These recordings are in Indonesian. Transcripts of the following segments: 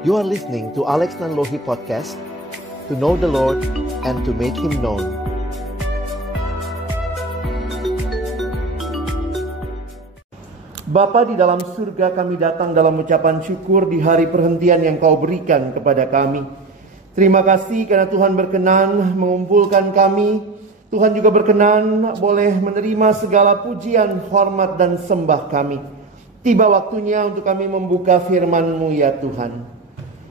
You are listening to Alex Nanlohi Podcast, to know the Lord and to make Him known. Bapa di dalam surga, kami datang dalam ucapan syukur di hari perhentian yang Kau berikan kepada kami. Terima kasih karena Tuhan berkenan mengumpulkan kami. Tuhan juga berkenan boleh menerima segala pujian, hormat dan sembah kami. Tiba waktunya untuk kami membuka firman-Mu ya Tuhan.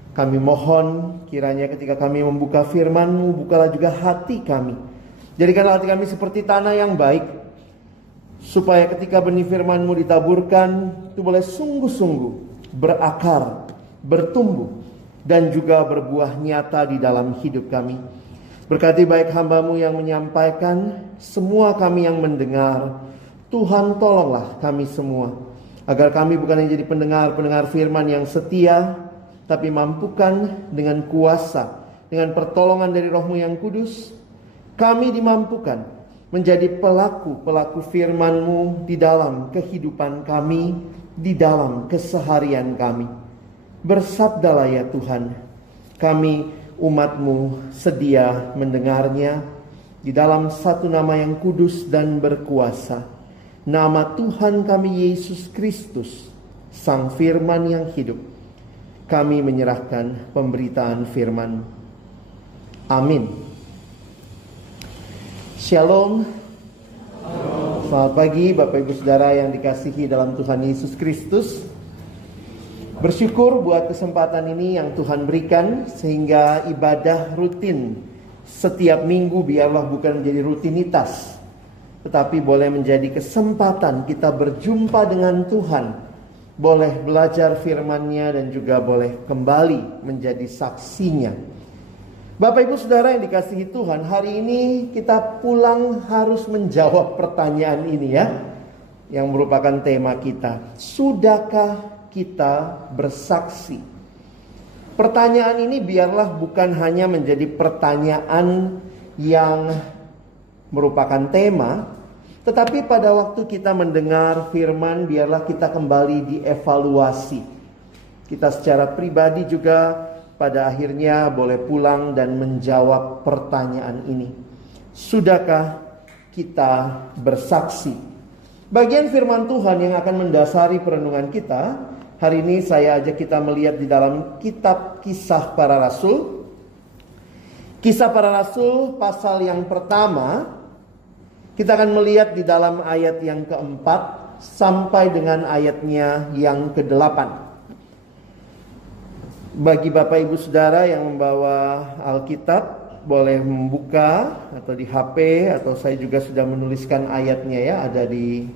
Kami mohon kiranya ketika kami membuka firman-Mu, bukalah juga hati kami. Jadikanlah hati kami seperti tanah yang baik, supaya ketika benih firman-Mu ditaburkan, itu boleh sungguh-sungguh berakar, bertumbuh, dan juga berbuah nyata di dalam hidup kami. Berkati baik hamba-Mu yang menyampaikan, semua kami yang mendengar. Tuhan tolonglah kami semua, agar kami bukan hanya jadi pendengar-pendengar firman yang setia, tapi mampukan dengan kuasa, dengan pertolongan dari Roh-Mu yang kudus, kami dimampukan menjadi pelaku-pelaku firman-Mu di dalam kehidupan kami, di dalam keseharian kami. Bersabdalah ya Tuhan, kami umat-Mu sedia mendengarnya di dalam satu nama yang kudus dan berkuasa, nama Tuhan kami Yesus Kristus, Sang Firman yang hidup. Kami menyerahkan pemberitaan firman. Amin. Shalom. Selamat pagi Bapak Ibu Saudara yang dikasihi dalam Tuhan Yesus Kristus. Bersyukur buat kesempatan ini yang Tuhan berikan, sehingga ibadah rutin setiap minggu biarlah bukan menjadi rutinitas, tetapi boleh menjadi kesempatan kita berjumpa dengan Tuhan, boleh belajar firman-Nya dan juga boleh kembali menjadi saksinya. Bapak Ibu Saudara yang dikasihi Tuhan, hari ini kita pulang harus menjawab pertanyaan ini ya, yang merupakan tema kita. Sudahkah kita bersaksi? Pertanyaan ini biarlah bukan hanya menjadi pertanyaan yang merupakan tema, tetapi pada waktu kita mendengar firman, biarlah kita kembali dievaluasi. Kita secara pribadi juga pada akhirnya boleh pulang dan menjawab pertanyaan ini. Sudahkah kita bersaksi? Bagian firman Tuhan yang akan mendasari perenungan kita hari ini, saya ajak kita melihat di dalam kitab Kisah Para Rasul. Kisah Para Rasul pasal yang pertama, kita akan melihat di dalam ayat yang keempat sampai dengan ayatnya yang ke-8. Bagi Bapak Ibu Saudara yang membawa Alkitab, boleh membuka atau di HP, atau saya juga sudah menuliskan ayatnya ya, ada di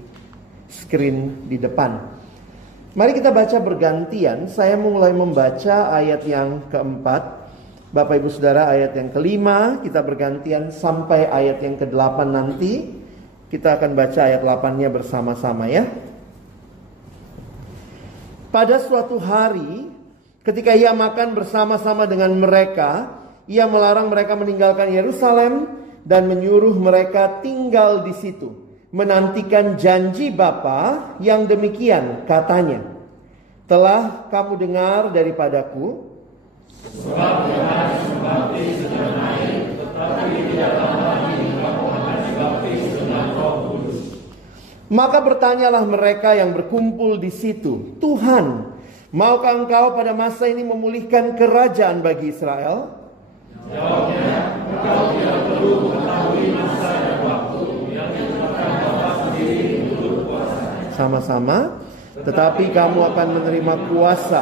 screen di depan. Mari kita baca bergantian. Saya mulai membaca ayat yang keempat, Bapak Ibu Saudara ayat yang kelima, kita bergantian sampai ayat yang ke-8 nanti. Kita akan baca ayat 8-nya bersama-sama ya. Pada suatu hari, ketika ia makan bersama-sama dengan mereka, ia melarang mereka meninggalkan Yerusalem dan menyuruh mereka tinggal di situ, menantikan janji Bapa yang demikian katanya. Telah kamu dengar daripadaku, sebab Yohanes membaptis dengan air, tetapi tidak lama lagi kamu akan dibaptis dengan Roh Kudus. Maka bertanyalah mereka yang berkumpul di situ, Tuhan, maukah Engkau pada masa ini memulihkan kerajaan bagi Israel? Jawabnya, Engkau tidak perlu mengetahui masa dan waktu yang ditentukan Bapa sendiri untuk berkuasa. Sama-sama. Tetapi kamu akan menerima kuasa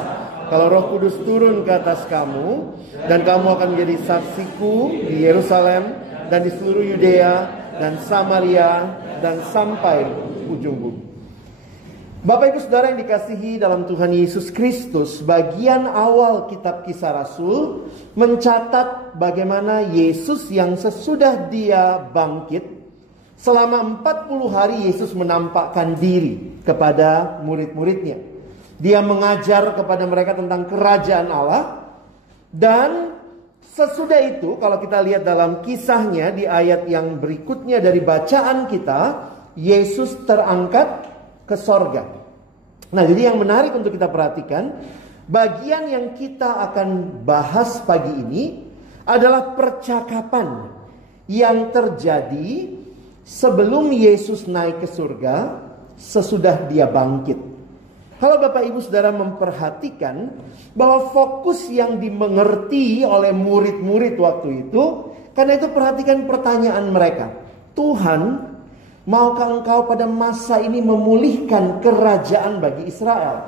kalau Roh Kudus turun ke atas kamu, dan kamu akan menjadi saksiku di Yerusalem dan di seluruh Yudea dan Samaria dan sampai ujung bumi. Bapak Ibu Saudara yang dikasihi dalam Tuhan Yesus Kristus, bagian awal kitab Kisah Rasul mencatat bagaimana Yesus yang sesudah dia bangkit, selama 40 hari Yesus menampakkan diri kepada murid-muridnya. Dia mengajar kepada mereka tentang kerajaan Allah. Dan sesudah itu, kalau kita lihat dalam kisahnya di ayat yang berikutnya dari bacaan kita, Yesus terangkat ke sorga. Nah, jadi yang menarik untuk kita perhatikan, Bagian yang kita akan bahas pagi ini adalah percakapan yang terjadi sebelum Yesus naik ke surga, sesudah dia bangkit. Kalau Bapak Ibu Saudara memperhatikan bahwa fokus yang dimengerti oleh murid-murid waktu itu, karena itu perhatikan pertanyaan mereka. Tuhan, maukah Engkau pada masa ini memulihkan kerajaan bagi Israel?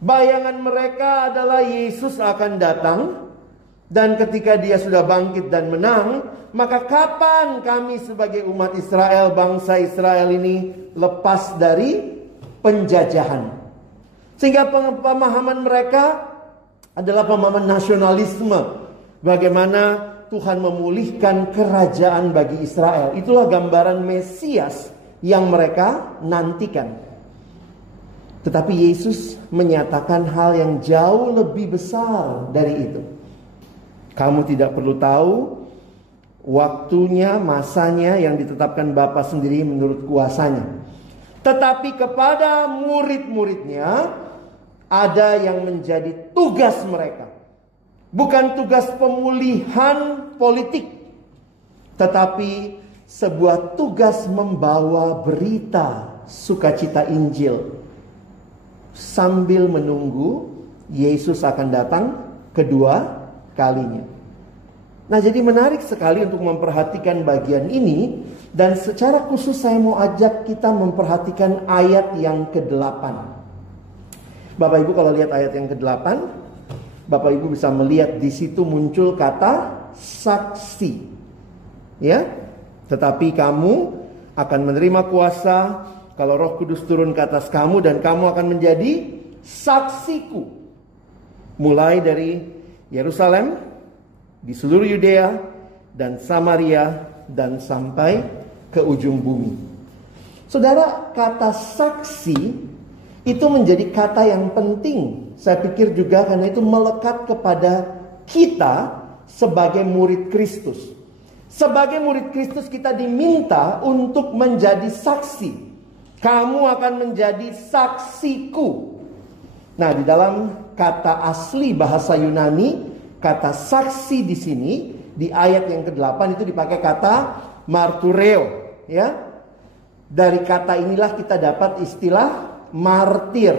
Bayangan mereka adalah Yesus akan datang, dan ketika dia sudah bangkit dan menang, maka kapan kami sebagai umat Israel, bangsa Israel ini lepas dari penjajahan? Sehingga pemahaman mereka adalah pemahaman nasionalisme. Bagaimana Tuhan memulihkan kerajaan bagi Israel. Itulah gambaran Mesias yang mereka nantikan. Tetapi Yesus menyatakan hal yang jauh lebih besar dari itu. Kamu tidak perlu tahu waktunya, masanya yang ditetapkan Bapa sendiri menurut kuasanya. Tetapi kepada murid-muridnya ada yang menjadi tugas mereka. Bukan tugas pemulihan politik, tetapi sebuah tugas membawa berita sukacita Injil sambil menunggu Yesus akan datang kedua kalinya. Nah, jadi menarik sekali untuk memperhatikan bagian ini, dan secara khusus saya mau ajak kita memperhatikan ayat yang ke-8. Bapak Ibu kalau lihat ayat yang ke-8, Bapak Ibu bisa melihat di situ muncul kata saksi. Ya. Tetapi kamu akan menerima kuasa kalau Roh Kudus turun ke atas kamu, dan kamu akan menjadi saksiku. Mulai dari Yerusalem, di seluruh Yudea dan Samaria, dan sampai ke ujung bumi. Saudara, kata saksi itu menjadi kata yang penting. Saya pikir juga karena itu melekat kepada kita sebagai murid Kristus. Sebagai murid Kristus kita diminta untuk menjadi saksi. Kamu akan menjadi saksiku. Nah, di dalam kata asli bahasa Yunani, kata saksi di sini di ayat yang ke-8 itu dipakai kata martureo, ya. Dari kata inilah kita dapat istilah martir.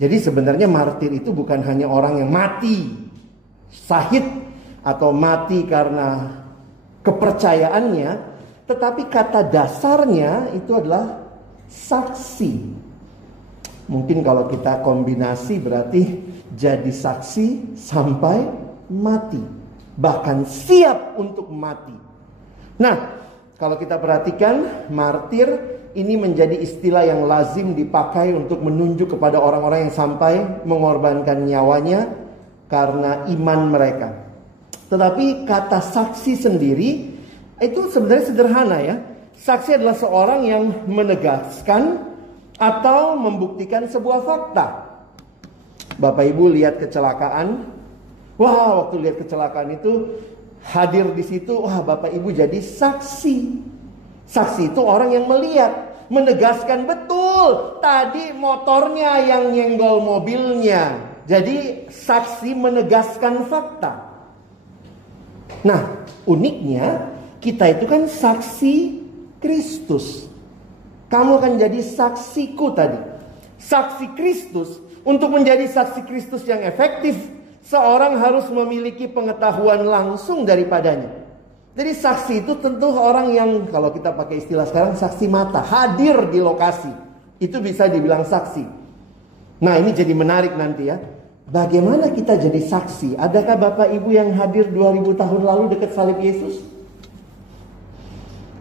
Jadi sebenarnya martir itu bukan hanya orang yang mati syahid atau mati karena kepercayaannya, tetapi kata dasarnya itu adalah saksi. Mungkin kalau kita kombinasi berarti jadi saksi sampai mati, bahkan siap untuk mati. Nah, kalau kita perhatikan, martir ini menjadi istilah yang lazim dipakai untuk menunjuk kepada orang-orang yang sampai mengorbankan nyawanya karena iman mereka. Tetapi kata saksi sendiri itu sebenarnya sederhana, ya. Saksi adalah seorang yang menegaskan atau membuktikan sebuah fakta. Bapak Ibu lihat kecelakaan. Wah, waktu lihat kecelakaan itu hadir di situ, wah, Bapak Ibu jadi saksi. Saksi itu orang yang melihat, menegaskan betul tadi motornya yang nyenggol mobilnya. Jadi saksi menegaskan fakta. Nah, uniknya kita itu kan saksi Kristus. Kamu akan jadi saksiku tadi. Saksi Kristus. Untuk menjadi saksi Kristus yang efektif, seorang harus memiliki pengetahuan langsung daripadanya. Jadi saksi itu tentu orang yang, kalau kita pakai istilah sekarang, saksi mata, hadir di lokasi. Itu bisa dibilang saksi. Nah, ini jadi menarik nanti, ya. Bagaimana kita jadi saksi? Adakah Bapak Ibu yang hadir 2000 tahun lalu dekat salib Yesus?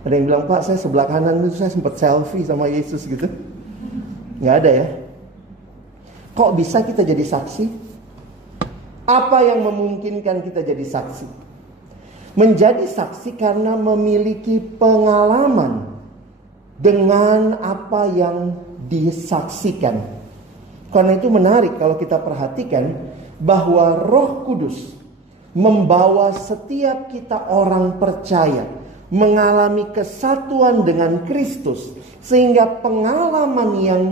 Ada yang bilang, Pak, saya sebelah kanan itu saya sempat selfie sama Yesus gitu. Nggak ada, ya. Kok bisa kita jadi saksi? Apa yang memungkinkan kita jadi saksi? Menjadi saksi karena memiliki pengalaman dengan apa yang disaksikan. Karena itu menarik kalau kita perhatikan bahwa Roh Kudus membawa setiap kita orang percaya mengalami kesatuan dengan Kristus, sehingga pengalaman yang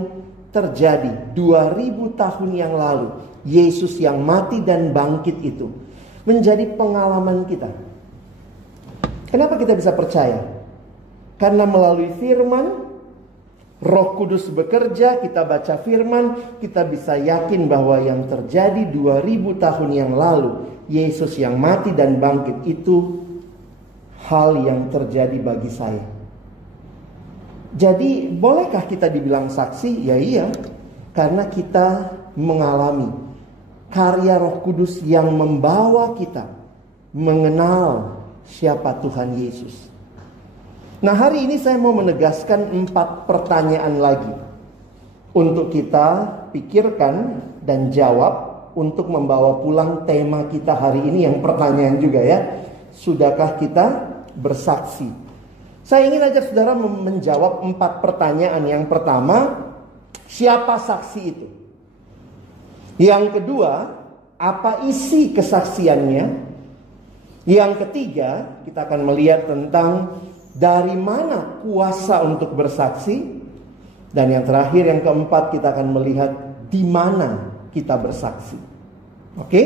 terjadi 2000 tahun yang lalu, Yesus yang mati dan bangkit itu menjadi pengalaman kita. Kenapa kita bisa percaya? Karena melalui firman, Roh Kudus bekerja, kita baca firman, kita bisa yakin bahwa yang terjadi 2000 tahun yang lalu, Yesus yang mati dan bangkit itu hal yang terjadi bagi saya. Jadi bolehkah kita dibilang saksi? Ya iya, karena kita mengalami karya Roh Kudus yang membawa kita mengenal siapa Tuhan Yesus. Nah, hari ini saya mau menegaskan 4 pertanyaan lagi untuk kita pikirkan dan jawab untuk membawa pulang tema kita hari ini yang pertanyaan juga ya. Sudahkah kita bersaksi? Saya ingin ajak saudara menjawab 4 pertanyaan. Yang pertama, siapa saksi itu? Yang kedua, apa isi kesaksiannya? Yang ketiga, kita akan melihat tentang dari mana kuasa untuk bersaksi. Dan yang terakhir, yang keempat, kita akan melihat di mana kita bersaksi. Oke?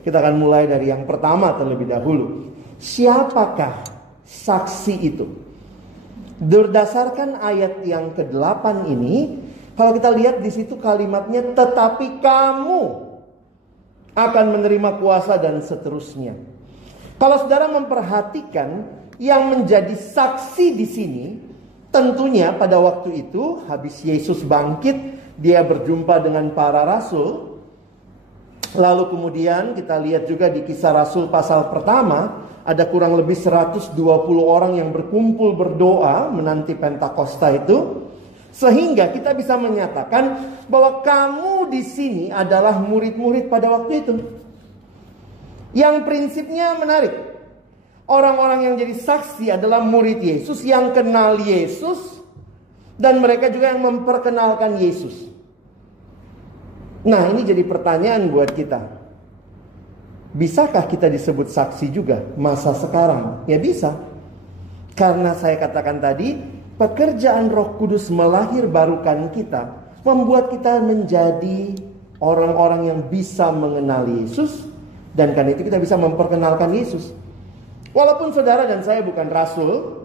Kita akan mulai dari yang pertama terlebih dahulu. Siapakah saksi itu? Berdasarkan ayat yang ke-8 ini, kalau kita lihat di situ kalimatnya, tetapi kamu akan menerima kuasa dan seterusnya. Kalau saudara memperhatikan yang menjadi saksi di sini, tentunya pada waktu itu habis Yesus bangkit, dia berjumpa dengan para rasul. Lalu kemudian kita lihat juga di Kisah Rasul pasal pertama, ada kurang lebih 120 orang yang berkumpul berdoa menanti Pentakosta itu. Sehingga kita bisa menyatakan bahwa kamu di sini adalah murid-murid pada waktu itu. Yang prinsipnya menarik. Orang-orang yang jadi saksi adalah murid Yesus yang kenal Yesus. Dan mereka juga yang memperkenalkan Yesus. Nah, ini jadi pertanyaan buat kita. Bisakah kita disebut saksi juga masa sekarang? Ya bisa. Karena saya katakan tadi, pekerjaan Roh Kudus melahirbarukan kita, membuat kita menjadi orang-orang yang bisa mengenal Yesus. Dan karena itu kita bisa memperkenalkan Yesus. Walaupun saudara dan saya bukan rasul,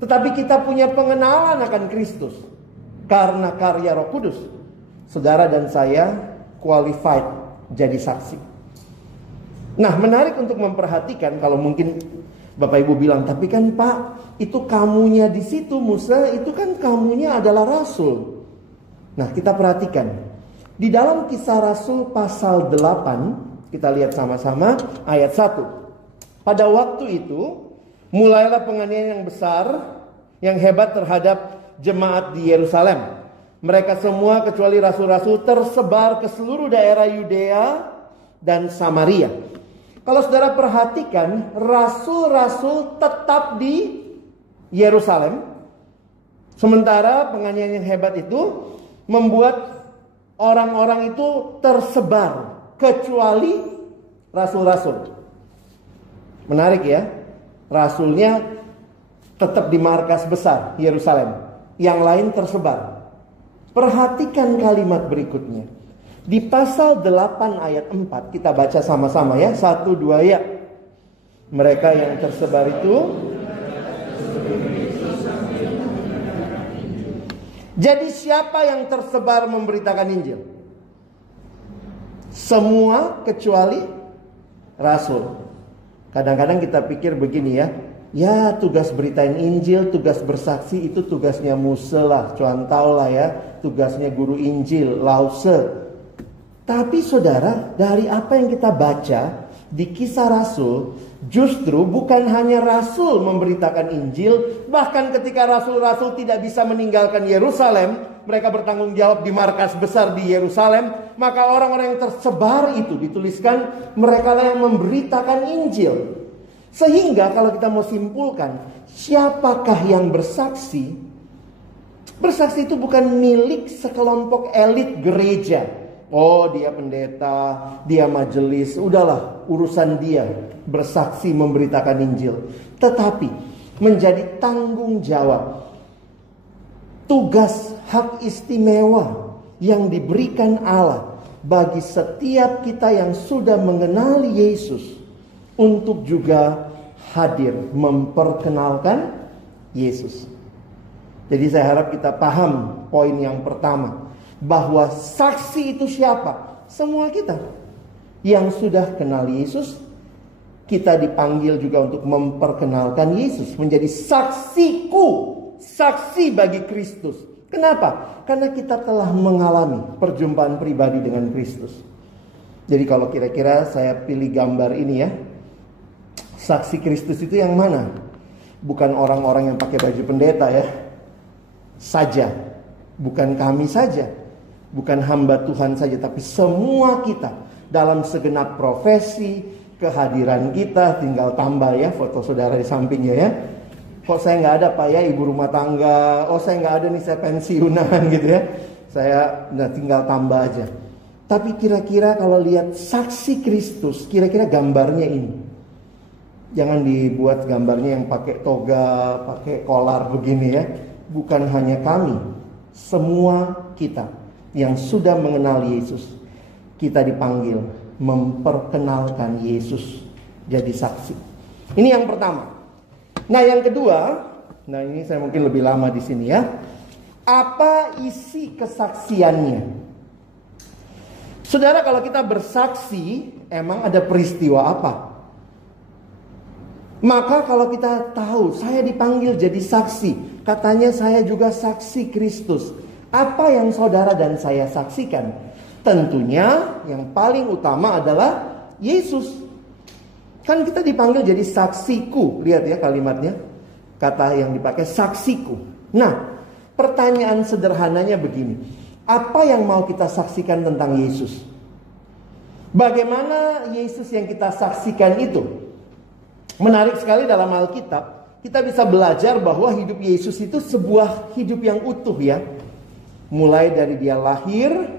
tetapi kita punya pengenalan akan Kristus. Karena karya Roh Kudus, saudara dan saya qualified jadi saksi. Nah, menarik untuk memperhatikan, kalau mungkin Bapak Ibu bilang, tapi kan Pak, itu kamunya di situ, Musa, itu kan kamunya adalah rasul. Nah, kita perhatikan. Di dalam Kisah Rasul pasal 8, kita lihat sama-sama ayat 1. Pada waktu itu, mulailah penganiayaan yang besar, yang hebat terhadap jemaat di Yerusalem. Mereka semua kecuali rasul-rasul tersebar ke seluruh daerah Yudea dan Samaria. Kalau saudara perhatikan, rasul-rasul tetap di Yerusalem. Sementara penganiayaan yang hebat itu membuat orang-orang itu tersebar, kecuali rasul-rasul. Menarik ya. Rasulnya tetap di markas besar Yerusalem. Yang lain tersebar. Perhatikan kalimat berikutnya. Di pasal 8 ayat 4 kita baca sama-sama ya. 1, 2 ya. Mereka yang tersebar itu. Jadi siapa yang tersebar memberitakan Injil? Semua kecuali rasul. Kadang-kadang kita pikir begini ya. Ya, tugas beritain Injil, tugas bersaksi itu tugasnya Musa lah, contoh lah ya. Tugasnya guru Injil, Lause. Tapi saudara, dari apa yang kita baca di Kisah Rasul, justru bukan hanya rasul memberitakan Injil. Bahkan ketika rasul-rasul tidak bisa meninggalkan Yerusalem, mereka bertanggung jawab di markas besar di Yerusalem. Maka orang-orang yang tersebar itu dituliskan mereka lah yang memberitakan Injil. Sehingga kalau kita mau simpulkan, siapakah yang bersaksi? Bersaksi itu bukan milik sekelompok elit gereja. Oh, dia pendeta, dia majelis, udahlah urusan dia bersaksi memberitakan Injil. Tetapi menjadi tanggung jawab, tugas hak istimewa yang diberikan Allah bagi setiap kita yang sudah mengenali Yesus untuk juga hadir memperkenalkan Yesus. Jadi saya harap kita paham poin yang pertama, bahwa saksi itu siapa? Semua kita yang sudah kenal Yesus. Kita dipanggil juga untuk memperkenalkan Yesus, menjadi saksiku, saksi bagi Kristus. Kenapa? Karena kita telah mengalami perjumpaan pribadi dengan Kristus. Jadi kalau kira-kira saya pilih gambar ini ya, saksi Kristus itu yang mana? Bukan orang-orang yang pakai baju pendeta ya saja, bukan kami saja, bukan hamba Tuhan saja, tapi semua kita dalam segenap profesi, kehadiran kita. Tinggal tambah ya foto saudara di sampingnya ya. Kok saya nggak ada Pak ya, ibu rumah tangga, oh saya nggak ada nih, saya pensiunan gitu ya, saya tinggal tambah aja. Tapi kira-kira kalau lihat saksi Kristus, kira-kira gambarnya ini. Jangan dibuat gambarnya yang pakai toga, pakai kolar begini ya. Bukan hanya kami, semua kita yang sudah mengenal Yesus, kita dipanggil memperkenalkan Yesus jadi saksi. Ini yang pertama. Nah yang kedua, nah ini saya mungkin lebih lama di sini ya. Apa isi kesaksiannya? Saudara, kalau kita bersaksi, emang ada peristiwa apa? Maka kalau kita tahu saya dipanggil jadi saksi, katanya saya juga saksi Kristus. Apa yang saudara dan saya saksikan? Tentunya yang paling utama adalah Yesus. Kan kita dipanggil jadi saksiku. Lihat ya kalimatnya. Kata yang dipakai saksiku. Nah, pertanyaan sederhananya begini. Apa yang mau kita saksikan tentang Yesus? Bagaimana Yesus yang kita saksikan itu? Menarik sekali dalam Alkitab, kita bisa belajar bahwa hidup Yesus itu sebuah hidup yang utuh ya. Mulai dari dia lahir,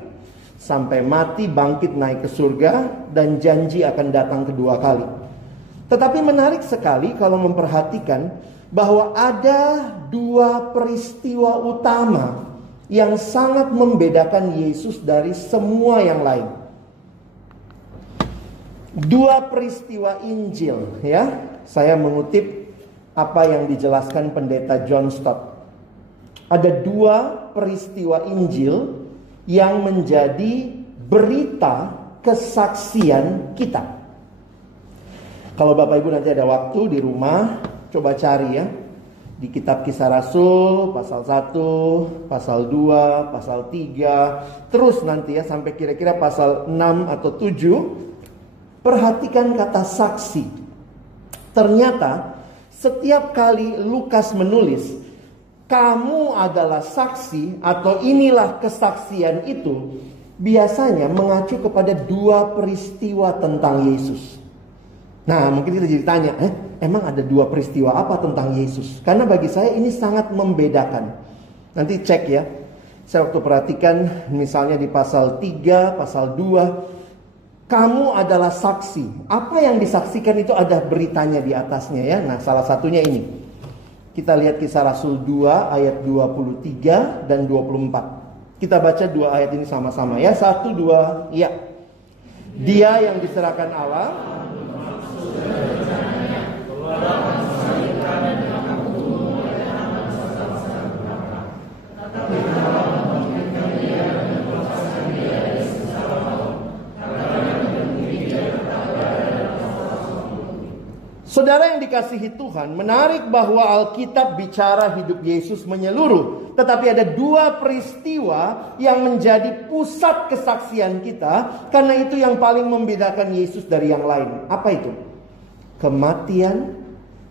sampai mati, bangkit, naik ke surga, dan janji akan datang kedua kali. Tetapi menarik sekali kalau memperhatikan bahwa ada dua peristiwa utama yang sangat membedakan Yesus dari semua yang lain. Dua peristiwa Injil ya. Saya mengutip apa yang dijelaskan pendeta John Stott. Ada dua peristiwa Injil yang menjadi berita kesaksian kita. Kalau Bapak Ibu nanti ada waktu di rumah, coba cari ya. Di kitab Kisah Rasul, pasal 1, pasal 2, pasal 3. Terus nanti ya sampai kira-kira pasal 6 atau 7. Perhatikan kata saksi. Ternyata setiap kali Lukas menulis, kamu adalah saksi atau inilah kesaksian itu, biasanya mengacu kepada dua peristiwa tentang Yesus. Nah mungkin kita jadi tanya, emang ada dua peristiwa apa tentang Yesus? Karena bagi saya ini sangat membedakan. Nanti cek ya. Saya waktu perhatikan misalnya di pasal 3, pasal 2. Kamu adalah saksi. Apa yang disaksikan itu ada beritanya di atasnya ya. Nah salah satunya ini. Kita lihat Kisah Rasul 2 ayat 23 dan 24. Kita baca dua ayat ini sama-sama ya. 1, 2, ya. Dia yang diserahkan Allah. Saudara yang dikasihi Tuhan, menarik bahwa Alkitab bicara hidup Yesus menyeluruh. Tetapi ada dua peristiwa yang menjadi pusat kesaksian kita. Karena itu yang paling membedakan Yesus dari yang lain. Apa itu? Kematian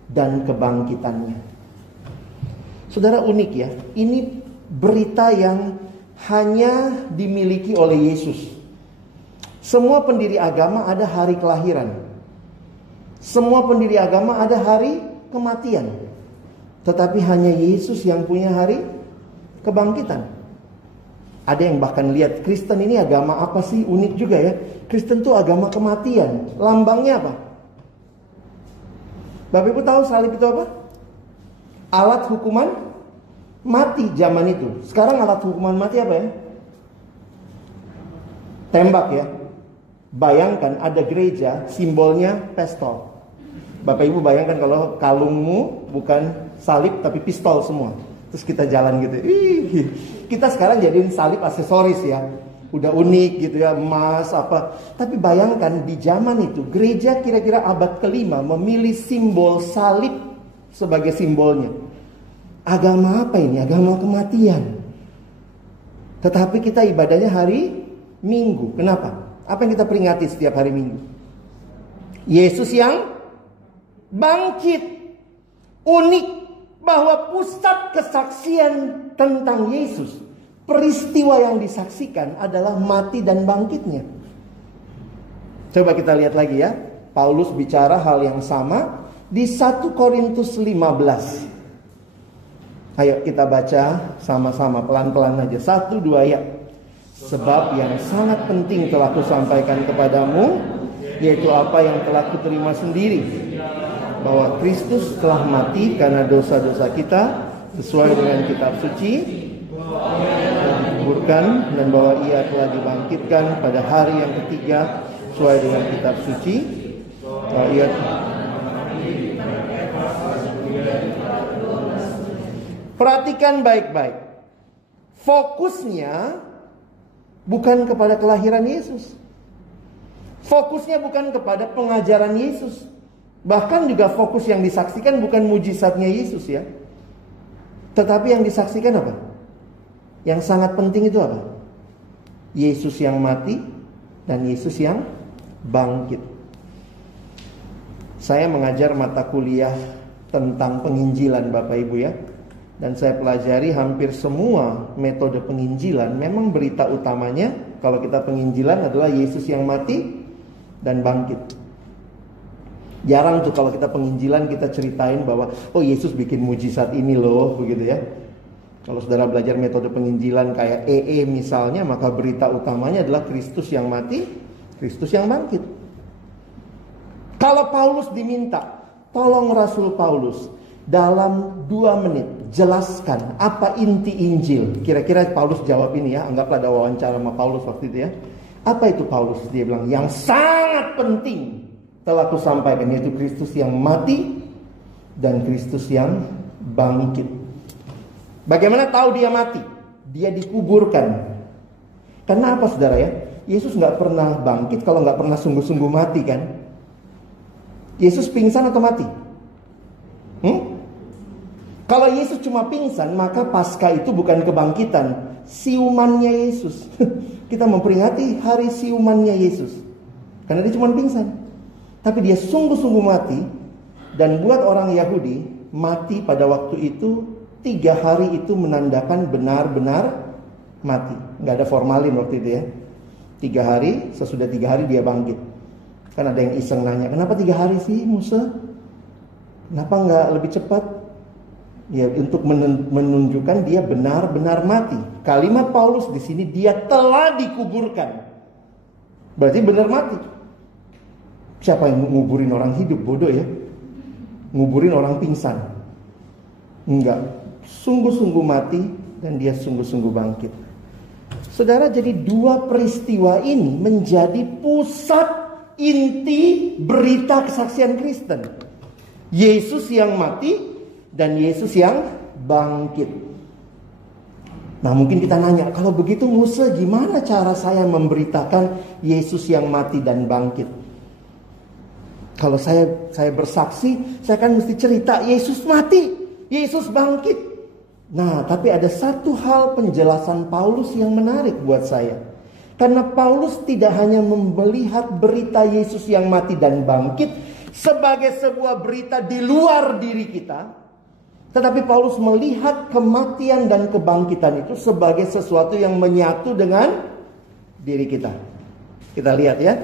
dan kebangkitannya. Saudara, unik ya. Ini berita yang hanya dimiliki oleh Yesus. Semua pendiri agama ada hari kelahiran. Semua pendiri agama ada hari kematian. Tetapi hanya Yesus yang punya hari kebangkitan. Ada yang bahkan lihat Kristen ini agama apa sih? Unik juga ya. Kristen itu agama kematian. Lambangnya apa? Bapak Ibu tahu salib itu apa? Alat hukuman mati zaman itu. Sekarang alat hukuman mati apa ya? Tembak ya. Bayangkan ada gereja simbolnya pistol. Bapak Ibu bayangkan kalau kalungmu bukan salib tapi pistol semua. Terus kita jalan gitu. Kita sekarang jadiin salib aksesoris ya. Udah unik gitu ya, emas apa. Tapi bayangkan di zaman itu gereja kira-kira abad ke-5 memilih simbol salib sebagai simbolnya. Agama apa ini? Agama kematian. Tetapi kita ibadahnya hari Minggu. Kenapa? Apa yang kita peringati setiap hari Minggu? Yesus yang bangkit. Unik bahwa pusat kesaksian tentang Yesus, peristiwa yang disaksikan adalah mati dan bangkitnya. Coba kita lihat lagi ya. Paulus bicara hal yang sama di 1 Korintus 15. Ayo kita baca sama-sama pelan-pelan aja. 1, 2 ayat. Sebab yang sangat penting telah kusampaikan kepadamu, yaitu apa yang telah kuterima sendiri, bahwa Kristus telah mati karena dosa-dosa kita sesuai dengan kitab suci, dikuburkan, dan bahwa ia telah dibangkitkan pada hari yang ketiga sesuai dengan kitab suci. Perhatikan baik-baik. Fokusnya bukan kepada kelahiran Yesus. Fokusnya bukan kepada pengajaran Yesus. Bahkan juga fokus yang disaksikan bukan mujizatnya Yesus ya. Tetapi yang disaksikan apa? Yang sangat penting itu apa? Yesus yang mati dan Yesus yang bangkit. Saya mengajar mata kuliah tentang penginjilan Bapak Ibu ya. Dan saya pelajari hampir semua metode penginjilan. Memang berita utamanya kalau kita penginjilan adalah Yesus yang mati dan bangkit. Jarang tuh kalau kita penginjilan kita ceritain bahwa oh Yesus bikin mujizat ini loh, begitu ya. Kalau saudara belajar metode penginjilan kayak EE misalnya, maka berita utamanya adalah Kristus yang mati, Kristus yang bangkit. Kalau Paulus diminta, tolong Rasul Paulus dalam 2 menit jelaskan apa inti Injil. Kira-kira Paulus jawab ini ya. Anggaplah ada wawancara sama Paulus waktu itu ya. Apa itu Paulus? Dia bilang yang sangat penting telah kusampaikan, yaitu Kristus yang mati dan Kristus yang bangkit. Bagaimana tahu dia mati? Dia dikuburkan. Kenapa saudara ya? Yesus gak pernah bangkit kalau gak pernah sungguh-sungguh mati kan? Yesus pingsan atau mati? Kalau Yesus cuma pingsan, maka Paskah itu bukan kebangkitan, siumannya Yesus. Kita memperingati hari siumannya Yesus karena dia cuma pingsan. Tapi dia sungguh-sungguh mati. Dan buat orang Yahudi, mati pada waktu itu 3 hari itu menandakan benar-benar mati. Gak ada formalin waktu itu ya. 3 hari, sesudah 3 hari dia bangkit. Kan ada yang iseng nanya, kenapa 3 hari sih Musa? Kenapa gak lebih cepat? Ya, untuk menunjukkan dia benar-benar mati. Kalimat Paulus di sini, dia telah dikuburkan. Berarti benar mati. Siapa yang nguburin orang hidup? Bodoh ya. Nguburin orang pingsan. Enggak. Sungguh-sungguh mati dan dia sungguh-sungguh bangkit. Saudara, jadi 2 peristiwa ini menjadi pusat inti berita kesaksian Kristen. Yesus yang mati dan Yesus yang bangkit. Nah mungkin kita nanya, kalau begitu Musa gimana cara saya memberitakan Yesus yang mati dan bangkit? Kalau saya bersaksi, saya kan mesti cerita Yesus mati, Yesus bangkit. Nah tapi ada satu hal penjelasan Paulus yang menarik buat saya. Karena Paulus tidak hanya melihat berita Yesus yang mati dan bangkit sebagai sebuah berita di luar diri kita, tetapi Paulus melihat kematian dan kebangkitan itu sebagai sesuatu yang menyatu dengan diri kita. Kita lihat ya.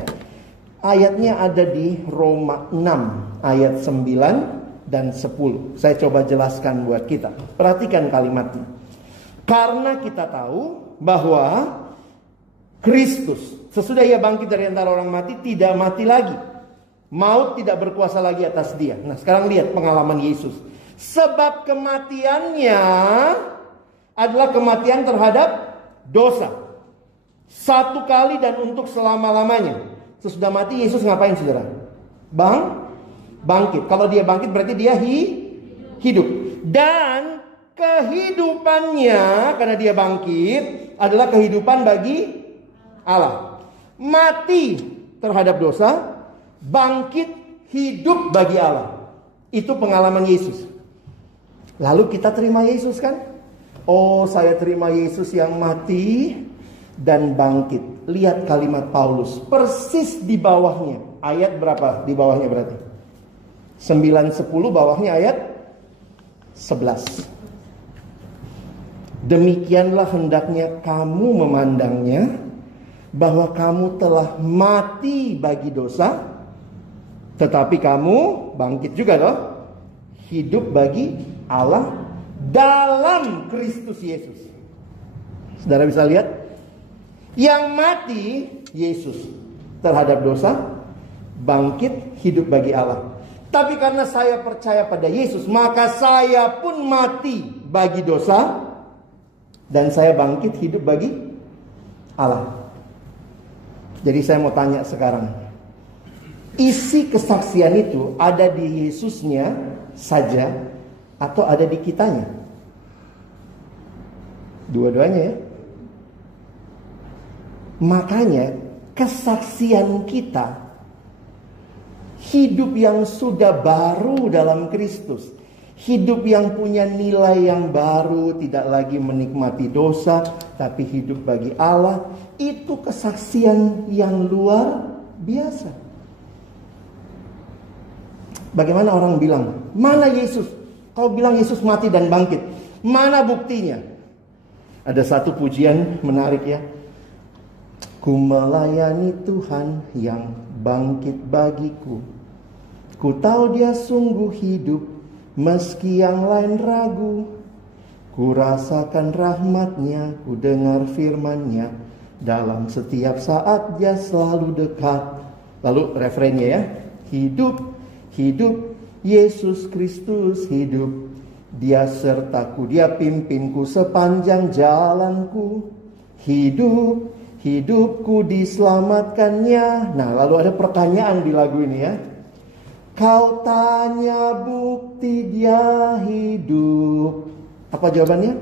Ayatnya ada di Roma 6 ayat 9 dan 10. Saya coba jelaskan buat kita. Perhatikan kalimatnya. Karena kita tahu bahwa Kristus sesudah ia bangkit dari antara orang mati tidak mati lagi. Maut tidak berkuasa lagi atas dia. Nah sekarang lihat pengalaman Yesus. Sebab kematiannya adalah kematian terhadap dosa. Satu kali dan untuk selama-lamanya. Sesudah mati Yesus ngapain saudara? Bangkit. Kalau dia bangkit berarti dia hidup. Dan kehidupannya, karena dia bangkit, adalah kehidupan bagi Allah. Mati terhadap dosa, bangkit hidup bagi Allah. Itu pengalaman Yesus. Lalu kita terima Yesus kan? Oh, saya terima Yesus yang mati dan bangkit. Lihat kalimat Paulus persis di bawahnya. Ayat berapa di bawahnya berarti? 9-10, bawahnya ayat 11. Demikianlah hendaknya kamu memandangnya, bahwa kamu telah mati bagi dosa, tetapi kamu bangkit juga loh, hidup bagi Allah dalam Kristus Yesus. Saudara bisa lihat, yang mati Yesus terhadap dosa, bangkit hidup bagi Allah. Tapi karena saya percaya pada Yesus, maka saya pun mati bagi dosa, dan saya bangkit hidup bagi Allah. Jadi saya mau tanya sekarang, isi kesaksian itu ada di Yesusnya saja atau ada di kitanya? Dua-duanya ya. Makanya kesaksian kita, hidup yang sudah baru dalam Kristus, hidup yang punya nilai yang baru, tidak lagi menikmati dosa, tapi hidup bagi Allah, itu kesaksian yang luar biasa. Bagaimana orang bilang, mana Yesus? Kau bilang Yesus mati dan bangkit, mana buktinya? Ada satu pujian menarik ya. Ku melayani Tuhan yang bangkit bagiku. Ku tahu dia sungguh hidup, meski yang lain ragu. Ku rasakan rahmatnya, ku dengar firmannya, dalam setiap saat dia selalu dekat. Lalu refrennya ya, hidup, hidup, Yesus Kristus hidup. Dia sertaku, dia pimpinku sepanjang jalanku. Hidup, hidupku diselamatkannya. Nah, lalu ada pertanyaan di lagu ini ya. Kau tanya bukti dia hidup. Apa jawabannya?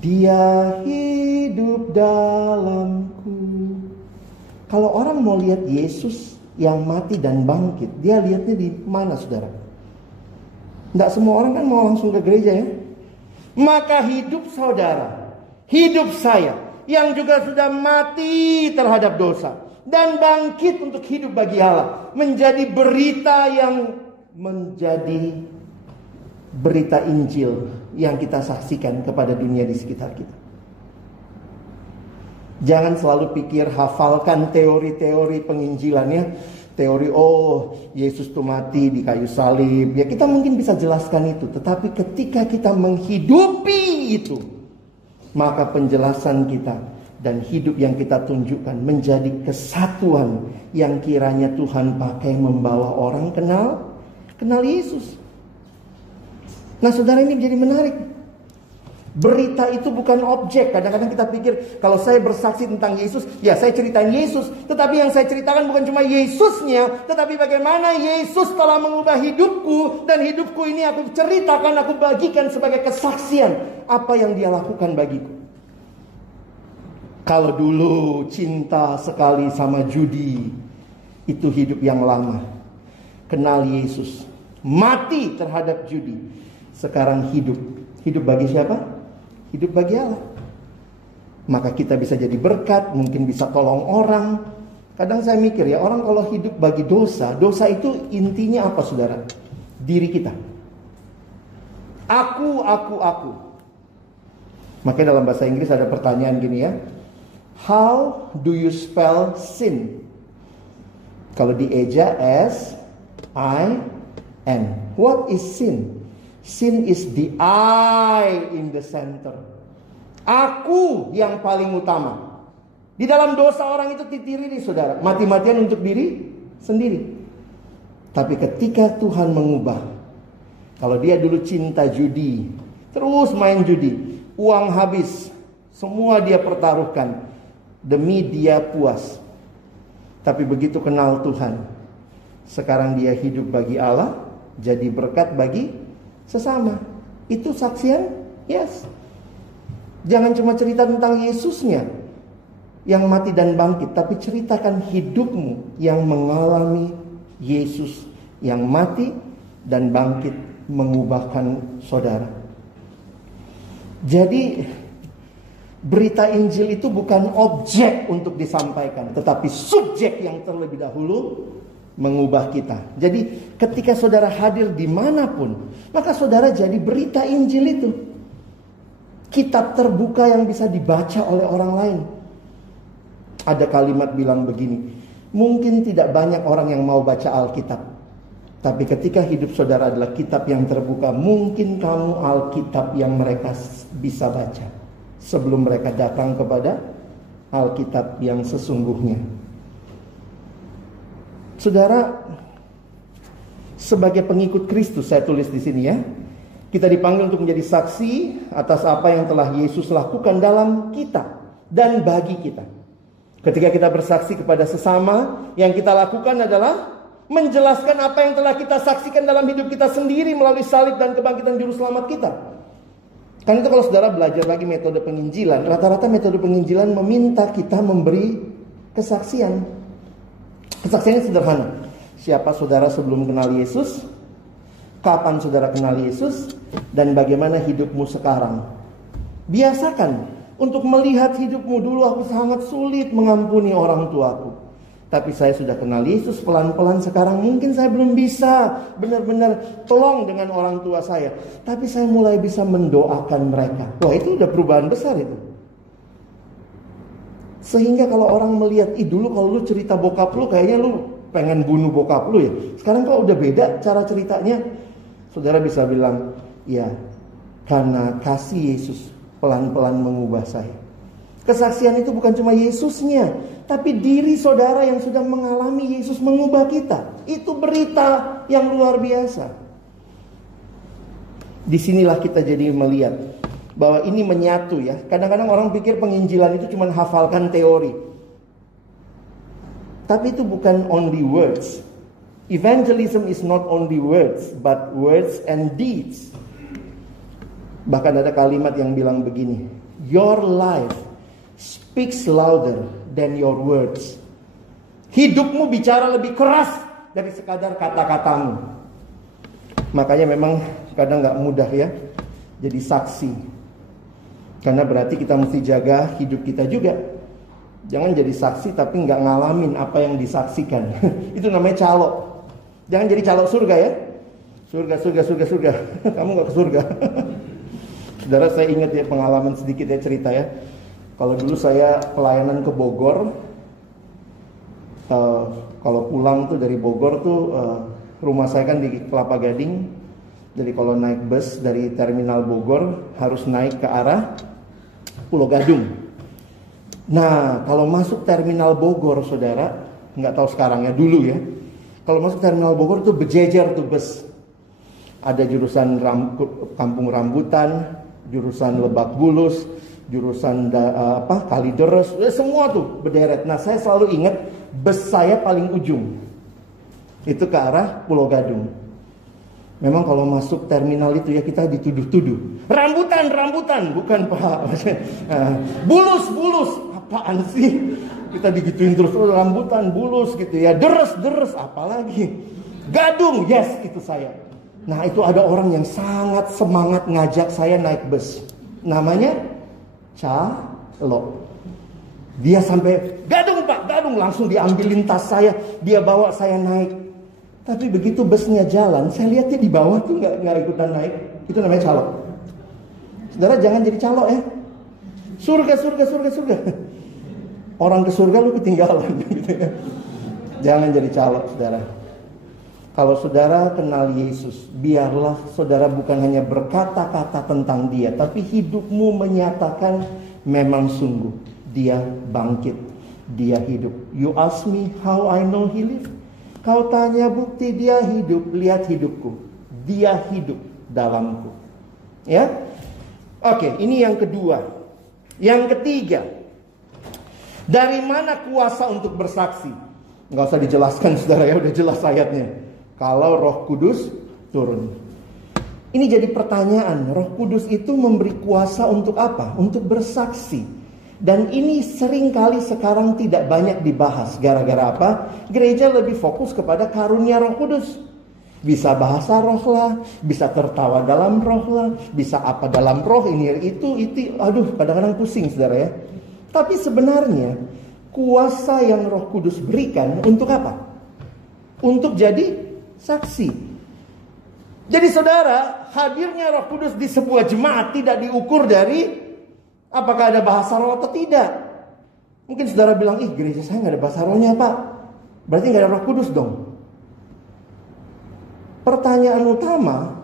Dia hidup dalamku. Kalau orang mau lihat Yesus yang mati dan bangkit, dia lihatnya di mana saudara? Tidak semua orang kan mau langsung ke gereja ya. Maka hidup saudara, hidup saya, yang juga sudah mati terhadap dosa dan bangkit untuk hidup bagi Allah, menjadi berita yang menjadi berita Injil yang kita saksikan kepada dunia di sekitar kita. Jangan selalu pikir hafalkan teori-teori penginjilannya. Teori, oh Yesus itu mati di kayu salib. Ya kita mungkin bisa jelaskan itu. Tetapi ketika kita menghidupi itu, maka penjelasan kita dan hidup yang kita tunjukkan menjadi kesatuan yang kiranya Tuhan pakai membawa orang kenal Yesus. Nah saudara, ini menjadi menarik. Berita itu bukan objek. Kadang-kadang kita pikir kalau saya bersaksi tentang Yesus, ya saya ceritain Yesus. Tetapi yang saya ceritakan bukan cuma Yesusnya, tetapi bagaimana Yesus telah mengubah hidupku. Dan hidupku ini aku ceritakan, aku bagikan sebagai kesaksian apa yang dia lakukan bagiku. Kalau dulu cinta sekali sama judi, itu hidup yang lama. Kenal Yesus, mati terhadap judi. Sekarang hidup. Hidup bagi siapa? Hidup bagi Allah. Maka kita bisa jadi berkat, mungkin bisa tolong orang. Kadang saya mikir ya, orang kalau hidup bagi dosa, dosa itu intinya apa saudara? Diri kita. Aku. Makanya dalam bahasa Inggris ada pertanyaan gini ya. How do you spell sin? Kalau dieja S-I-N. What is sin? Sin is the I in the center. Aku yang paling utama. Di dalam dosa orang itu titiri nih saudara, mati-matian untuk diri sendiri. Tapi ketika Tuhan mengubah, kalau dia dulu cinta judi, terus main judi, uang habis, semua dia pertaruhkan. demi dia puas. Tapi begitu kenal Tuhan, sekarang dia hidup bagi Allah, jadi berkat bagi sesama. Itu saksian? Yes. Jangan cuma cerita tentang Yesusnya yang mati dan bangkit, tapi ceritakan hidupmu yang mengalami Yesus yang mati dan bangkit mengubahkan saudara. Jadi berita Injil itu bukan objek untuk disampaikan, tetapi subjek yang terlebih dahulu mengubah kita. Jadi ketika saudara hadir dimanapun, maka saudara jadi berita Injil itu. Kitab terbuka yang bisa dibaca oleh orang lain. Ada kalimat bilang begini, mungkin tidak banyak orang yang mau baca Alkitab, tapi ketika hidup saudara adalah kitab yang terbuka, mungkin kamu Alkitab yang mereka bisa baca sebelum mereka datang kepada Alkitab yang sesungguhnya. Saudara, sebagai pengikut Kristus, saya tulis di sini ya, kita dipanggil untuk menjadi saksi atas apa yang telah Yesus lakukan dalam kita dan bagi kita. Ketika kita bersaksi kepada sesama, yang kita lakukan adalah menjelaskan apa yang telah kita saksikan dalam hidup kita sendiri melalui salib dan kebangkitan juru selamat kita. Kan itu kalau saudara belajar lagi metode penginjilan, rata-rata metode penginjilan meminta kita memberi kesaksian. Kesaksiannya sederhana. Siapa saudara sebelum kenal Yesus? Kapan saudara kenal Yesus? Dan bagaimana hidupmu sekarang? Biasakan untuk melihat hidupmu. Dulu aku sangat sulit mengampuni orang tuaku, tapi saya sudah kenal Yesus pelan-pelan. Sekarang mungkin saya belum bisa benar-benar tolong dengan orang tua saya, tapi saya mulai bisa mendoakan mereka. Wah, itu udah perubahan besar itu. Sehingga kalau orang melihat, dulu kalau lu cerita bokap lu kayaknya lu pengen bunuh bokap lu ya. Sekarang kok udah beda cara ceritanya. Saudara bisa bilang, ya karena kasih Yesus pelan-pelan mengubah saya. Kesaksian itu bukan cuma Yesusnya, tapi diri saudara yang sudah mengalami Yesus mengubah kita. Itu berita yang luar biasa. Disinilah kita jadi melihat bahwa ini menyatu ya. Kadang-kadang orang pikir penginjilan itu cuma hafalkan teori. Tapi itu bukan only words. Evangelism is not only words, but words and deeds. Bahkan ada kalimat yang bilang begini, your life speaks louder than your words. Hidupmu bicara lebih keras dari sekadar kata-katamu. Makanya memang kadang gak mudah ya jadi saksi. Karena berarti kita mesti jaga hidup kita juga. Jangan jadi saksi tapi gak ngalamin apa yang disaksikan. Itu namanya calo. Jangan jadi calo surga ya. Surga. Kamu gak ke surga. Saudara, saya ingat ya pengalaman sedikit ya, cerita ya. Kalau dulu saya pelayanan ke Bogor, kalau pulang tuh dari Bogor tuh rumah saya kan di Kelapa Gading. Jadi kalau naik bus dari terminal Bogor harus naik ke arah Pulau Gadung. Nah, kalau masuk terminal Bogor, saudara, nggak tahu sekarang ya, dulu ya. Kalau masuk terminal Bogor tuh berjejer tuh bus. Ada jurusan Kampung Rambutan, jurusan Lebak Bulus, jurusan Kalideres, semua tuh berderet. Nah, saya selalu ingat bus saya paling ujung. Itu ke arah Pulau Gadung. Memang kalau masuk terminal itu ya kita dituduh-tuduh. Rambutan, bukan Pak. Bulus, apaan sih? Kita digituin terus, rambutan, bulus gitu ya. Deres, apalagi. Gadung, yes, itu saya. Nah, itu ada orang yang sangat semangat ngajak saya naik bus. Namanya Calo. Dia sampai, Gadung Pak, Gadung. Langsung diambilin tas saya, dia bawa saya naik. Tapi begitu busnya jalan, saya lihat dia di bawah tuh nggak ikutan naik. Itu namanya calo. Saudara, jangan jadi calo ya. Surga. Orang ke surga lu ketinggalan gitu ya. Jangan jadi calo, saudara. Kalau saudara kenal Yesus, biarlah saudara bukan hanya berkata-kata tentang dia, tapi hidupmu menyatakan memang sungguh dia bangkit, dia hidup. You ask me how I know he live. Kau tanya bukti dia hidup, lihat hidupku. Dia hidup dalamku. Ya? Oke, ini yang kedua. Yang ketiga, Dari mana kuasa untuk bersaksi? Nggak usah dijelaskan saudara ya, udah jelas ayatnya. Kalau Roh Kudus turun. Ini jadi pertanyaan, Roh Kudus itu memberi kuasa untuk apa? Untuk bersaksi. Dan ini seringkali sekarang tidak banyak dibahas. Gara-gara apa? Gereja lebih fokus kepada karunia Roh Kudus. Bisa bahasa roh lah, bisa tertawa dalam roh lah, bisa apa dalam roh, ini itu. Aduh, kadang-kadang pusing saudara ya. Tapi sebenarnya kuasa yang Roh Kudus berikan untuk apa? Untuk jadi saksi. Jadi saudara, hadirnya Roh Kudus di sebuah jemaat tidak diukur dari apakah ada bahasa roh atau tidak. Mungkin saudara bilang, gereja saya nggak ada bahasa rohnya pak. Berarti nggak ada Roh Kudus dong. Pertanyaan utama,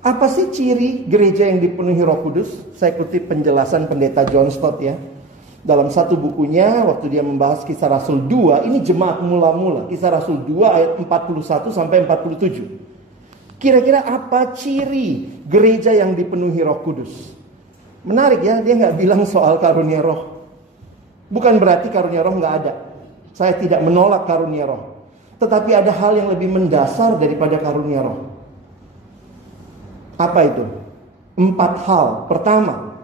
apa sih ciri gereja yang dipenuhi Roh Kudus? Saya kutip penjelasan pendeta John Stott ya. Dalam satu bukunya, waktu dia membahas Kisah Rasul 2, ini jemaat mula-mula. Kisah Rasul 2 ayat 41 sampai 47. Kira-kira apa ciri gereja yang dipenuhi Roh Kudus? Menarik ya, dia nggak bilang soal karunia roh. Bukan berarti karunia roh nggak ada. Saya tidak menolak karunia roh. Tetapi ada hal yang lebih mendasar daripada karunia roh. Apa itu? 4 hal. Pertama,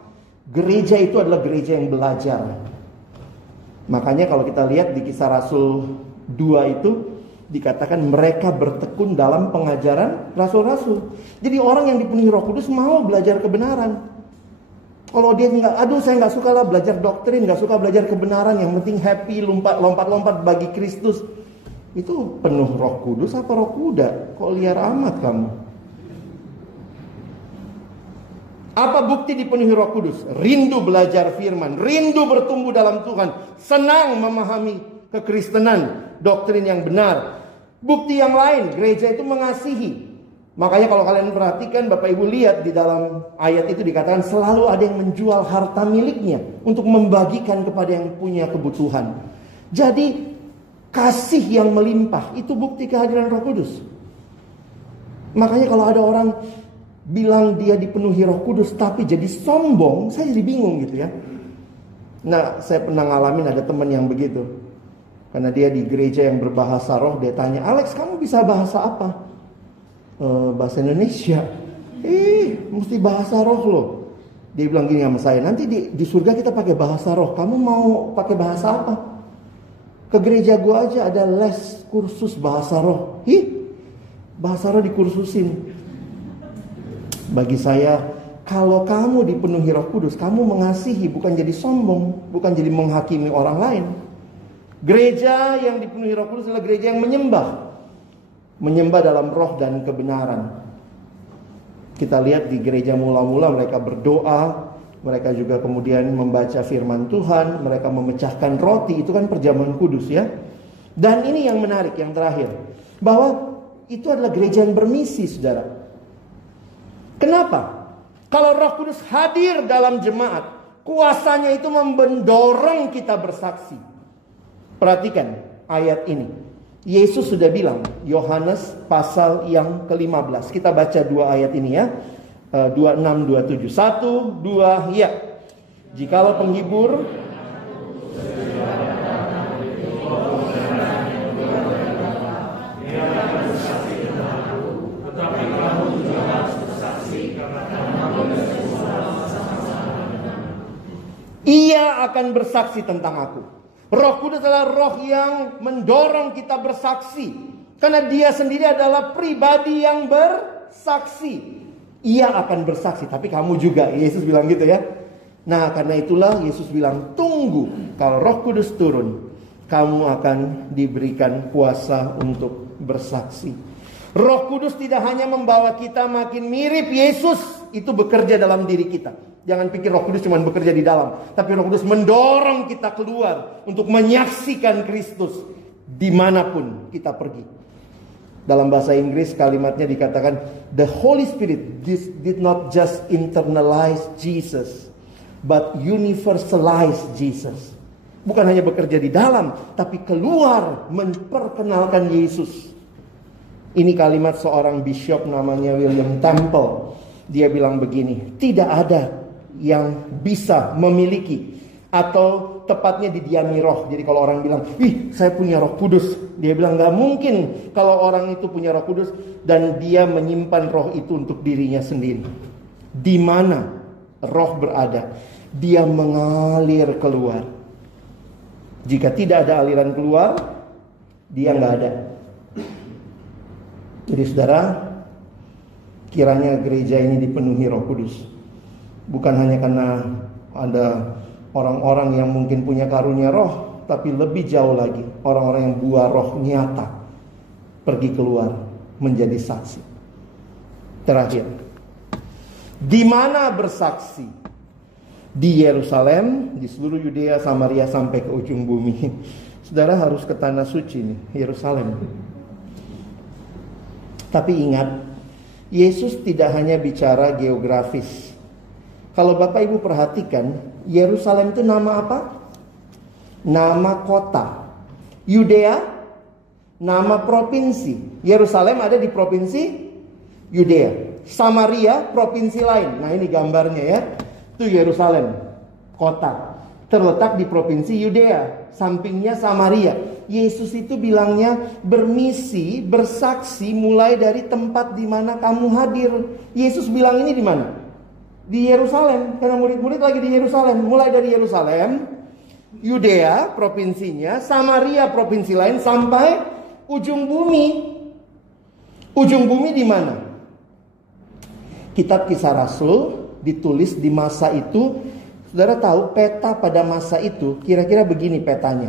gereja itu adalah gereja yang belajar. Makanya kalau kita lihat di Kisah Rasul 2 itu dikatakan mereka bertekun dalam pengajaran rasul-rasul. Jadi orang yang dipenuhi Roh Kudus mau belajar kebenaran. Kalau dia saya nggak suka lah belajar doktrin, nggak suka belajar kebenaran, yang penting happy, lompat-lompat bagi Kristus. Itu penuh Roh Kudus apa roh kuda? Kok liar amat kamu? Apa bukti dipenuhi Roh Kudus? Rindu belajar firman, rindu bertumbuh dalam Tuhan, senang memahami kekristenan, doktrin yang benar. Bukti yang lain, gereja itu mengasihi. Makanya kalau kalian perhatikan, Bapak Ibu lihat di dalam ayat itu dikatakan selalu ada yang menjual harta miliknya untuk membagikan kepada yang punya kebutuhan. Jadi kasih yang melimpah itu bukti kehadiran Roh Kudus. Makanya kalau ada orang bilang dia dipenuhi Roh Kudus tapi jadi sombong, saya jadi bingung gitu ya. Nah, saya pernah ngalamin ada teman yang begitu. Karena dia di gereja yang berbahasa roh, dia tanya, "Alex, kamu bisa bahasa apa?" Bahasa Indonesia. Mesti bahasa roh loh. Dia bilang gini sama saya, "Nanti di surga kita pakai bahasa roh. Kamu mau pakai bahasa apa?" Ke gereja gua aja ada les kursus bahasa roh. Bahasa roh dikursusin. Bagi saya, kalau kamu dipenuhi Roh Kudus, kamu mengasihi, bukan jadi sombong, bukan jadi menghakimi orang lain. Gereja yang dipenuhi Roh Kudus adalah gereja yang menyembah dalam roh dan kebenaran. Kita lihat di gereja mula-mula mereka berdoa, mereka juga kemudian membaca firman Tuhan, mereka memecahkan roti, itu kan perjamuan kudus ya. Dan ini yang menarik, yang terakhir, bahwa itu adalah gereja yang bermisi, saudara. Kenapa? Kalau Roh Kudus hadir dalam jemaat, kuasanya itu mendorong kita bersaksi. Perhatikan ayat ini. Yesus sudah bilang, Yohanes pasal yang ke-15. Kita baca 2 ayat ini ya. 26, 27. 1, 2, ya. Jikalau penghibur ia akan bersaksi tentang aku. Roh Kudus adalah roh yang mendorong kita bersaksi. Karena dia sendiri adalah pribadi yang bersaksi. Ia akan bersaksi, tapi kamu juga. Yesus bilang gitu ya. Nah, karena itulah Yesus bilang, tunggu. Kalau Roh Kudus turun, kamu akan diberikan kuasa untuk bersaksi. Roh Kudus tidak hanya membawa kita makin mirip Yesus. Itu bekerja dalam diri kita. Jangan pikir Roh Kudus cuma bekerja di dalam. Tapi Roh Kudus mendorong kita keluar untuk menyaksikan Kristus dimanapun kita pergi. Dalam bahasa Inggris kalimatnya dikatakan, the Holy Spirit did not just internalize Jesus, but universalize Jesus. Bukan hanya bekerja di dalam, tapi keluar memperkenalkan Yesus. Ini kalimat seorang bishop namanya William Temple. Dia bilang begini, tidak ada yang bisa memiliki atau tepatnya didiami roh. Jadi kalau orang bilang, "Ih, saya punya Roh Kudus." Dia bilang nggak mungkin kalau orang itu punya Roh Kudus dan dia menyimpan roh itu untuk dirinya sendiri. Di mana roh berada, dia mengalir keluar. Jika tidak ada aliran keluar, dia nggak ada. Jadi saudara, kiranya gereja ini dipenuhi Roh Kudus. Bukan hanya karena ada orang-orang yang mungkin punya karunia roh, tapi lebih jauh lagi, orang-orang yang buah roh nyata pergi keluar menjadi saksi. Terakhir, di mana bersaksi? Di Yerusalem, di seluruh Yudea, Samaria sampai ke ujung bumi. Saudara harus ke tanah suci nih, Yerusalem. Tapi ingat, Yesus tidak hanya bicara geografis. Kalau Bapak Ibu perhatikan, Yerusalem itu nama apa? Nama kota. Yudea, nama provinsi. Yerusalem ada di provinsi Yudea. Samaria, provinsi lain. Nah ini gambarnya ya. Itu Yerusalem, kota. Terletak di provinsi Yudea. Sampingnya Samaria. Yesus itu bilangnya bermisi, bersaksi mulai dari tempat di mana kamu hadir. Yesus bilang ini di mana? Di Yerusalem, karena murid-murid lagi di Yerusalem. Mulai dari Yerusalem, Yudea provinsinya, Samaria provinsi lain, sampai ujung bumi. Ujung bumi di mana? Kitab Kisah Rasul ditulis di masa itu. Saudara tahu peta pada masa itu kira-kira begini petanya.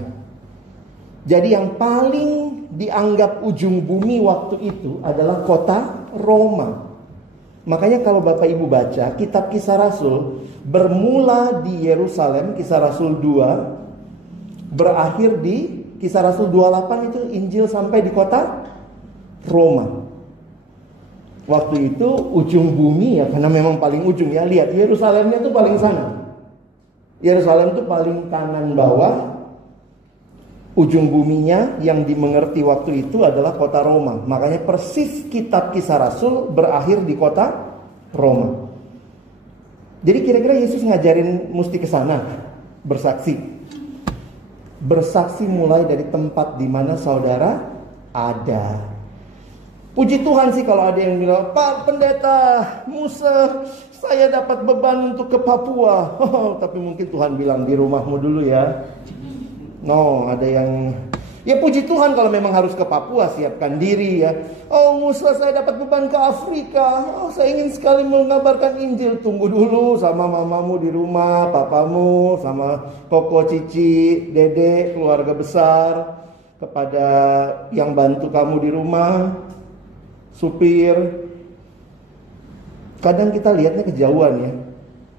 Jadi yang paling dianggap ujung bumi waktu itu adalah kota Roma. Makanya kalau Bapak Ibu baca kitab Kisah Rasul, bermula di Yerusalem, Kisah Rasul 2, berakhir di Kisah Rasul 28, itu Injil sampai di kota Roma. Waktu itu ujung bumi ya, karena memang paling ujung ya. Lihat, Yerusalemnya tuh paling sana. Yerusalem tuh paling kanan bawah. Ujung buminya yang dimengerti waktu itu adalah kota Roma. Makanya persis kitab Kisah Rasul berakhir di kota Roma. Jadi kira-kira Yesus ngajarin mesti ke sana bersaksi. Bersaksi mulai dari tempat di mana saudara ada. Puji Tuhan sih kalau ada yang bilang, "Pak Pendeta Musa, saya dapat beban untuk ke Papua." Tapi mungkin Tuhan bilang di rumahmu dulu ya. No, ada yang ya puji Tuhan kalau memang harus ke Papua, siapkan diri ya. "Oh Musa, saya dapat beban ke Afrika. Oh, saya ingin sekali mengabarkan Injil." Tunggu dulu sama mamamu di rumah, papamu, sama koko, cici, dede, keluarga besar. Kepada yang bantu kamu di rumah, supir. Kadang kita lihatnya kejauhan ya.